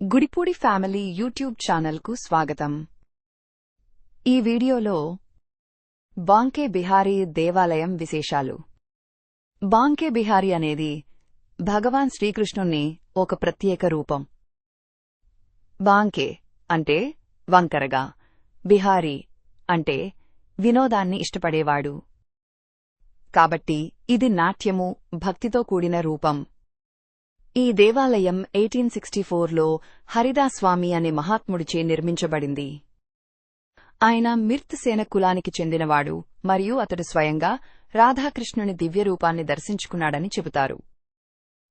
Gudipudi family YouTube ఛానల్కు స్వాగతం. ఈ వీడియోలో బాంకే బిహారీ దేవాలయం విశేషాలు. బాంకే బిహారీ అనేది భగవాన్ శ్రీకృష్ణుణ్ణి ఒక ప్రత్యేక రూపం. బాంకే అంటే వంకరగా బిహారీ అంటే వినోదాన్ని ఇష్టపడేవాడు. కాబట్టి ఇది నాట్యము భక్తితో కూడిన రూపం. ఈ దేవాలయం ఎయిటీన్ సిక్స్టీ ఫోర్లో హరిదాస్వామి అనే మహాత్ముడిచే నిర్మించబడింది. ఆయన మిర్త్ సేన కులానికి చెందినవాడు మరియు అతడు స్వయంగా రాధాకృష్ణుని దివ్యరూపాన్ని దర్శించుకున్నాడని చెబుతారు.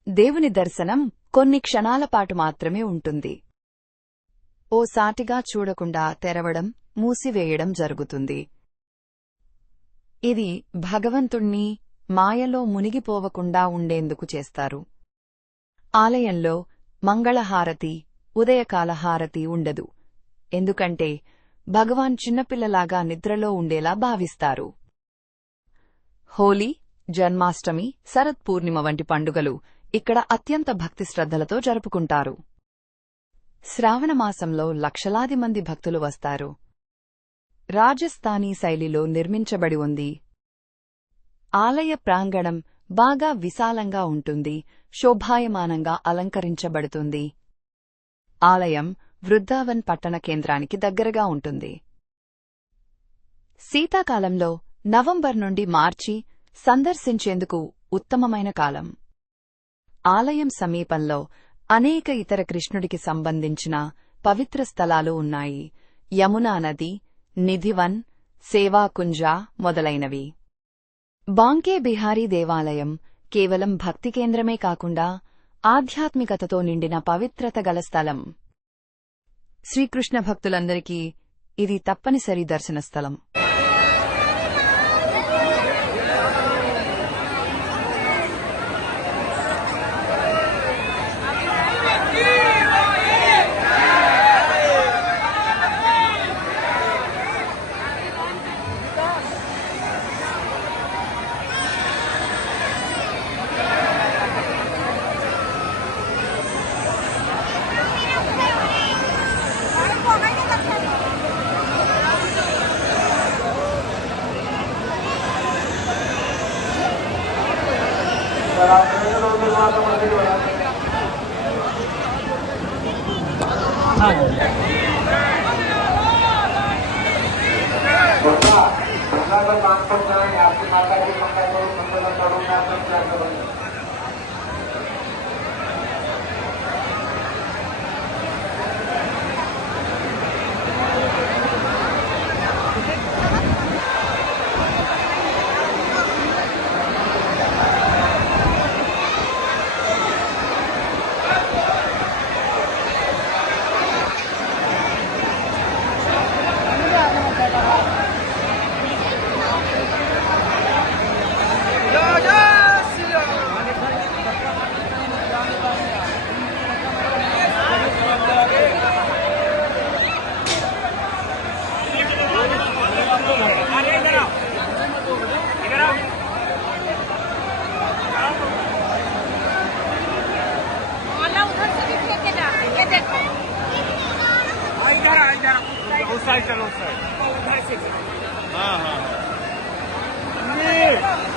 దేవుని దర్శనం కొన్ని క్షణాల పాటు మాత్రమే ఉంటుంది. ఓ సాటిగా చూడకుండా తెరవడం మూసివేయడం జరుగుతుంది. ఇది భగవంతుణ్ణి మాయలో మునిగిపోవకుండా ఉండేందుకు చేస్తారు. ఆలయంలో మంగళహారతి ఉదయకాల హారతి ఉండదు. ఎందుకంటే భగవాన్ చిన్నపిల్లలాగా నిద్రలో ఉండేలా భావిస్తారు. హోలీ జన్మాష్టమి శరత్ పూర్ణిమ వంటి పండుగలు ఇక్కడ అత్యంత భక్తి శ్రద్ధలతో జరుపుకుంటారు. శ్రావణమాసంలో లక్షలాది మంది భక్తులు వస్తారు. రాజస్థానీ శైలిలో నిర్మించబడి ఉంది. ఆలయ ప్రాంగణం బాగా విశాలంగా ఉంటుంది శోభాయమానంగా అలంకరించబడుతుంది. ఆలయం వృద్ధావన్ పట్టణ కేంద్రానికి దగ్గరగా ఉంటుంది. శీతాకాలంలో నవంబర్ నుండి మార్చి సందర్శించేందుకు ఉత్తమమైన కాలం. ఆలయం సమీపంలో అనేక ఇతర కృష్ణుడికి సంబంధించిన పవిత్ర స్థలాలు ఉన్నాయి. యమునా నది నిధివన్ సేవాకుంజ మొదలైనవి. బాంకే బిహారీ దేవాలయం కేవలం భక్తి కేంద్రమే కాకుండా ఆధ్యాత్మికతతో నిండిన పవిత్రత గల స్థలం. శ్రీకృష్ణ భక్తులందరికీ ఇది తప్పనిసరి దర్శన స్థలం. Pertama, pertama bangsa yang akan menjadi pengetahuan pengetahuan nasional. Side चलो साइड हाँ हाँ हाँ।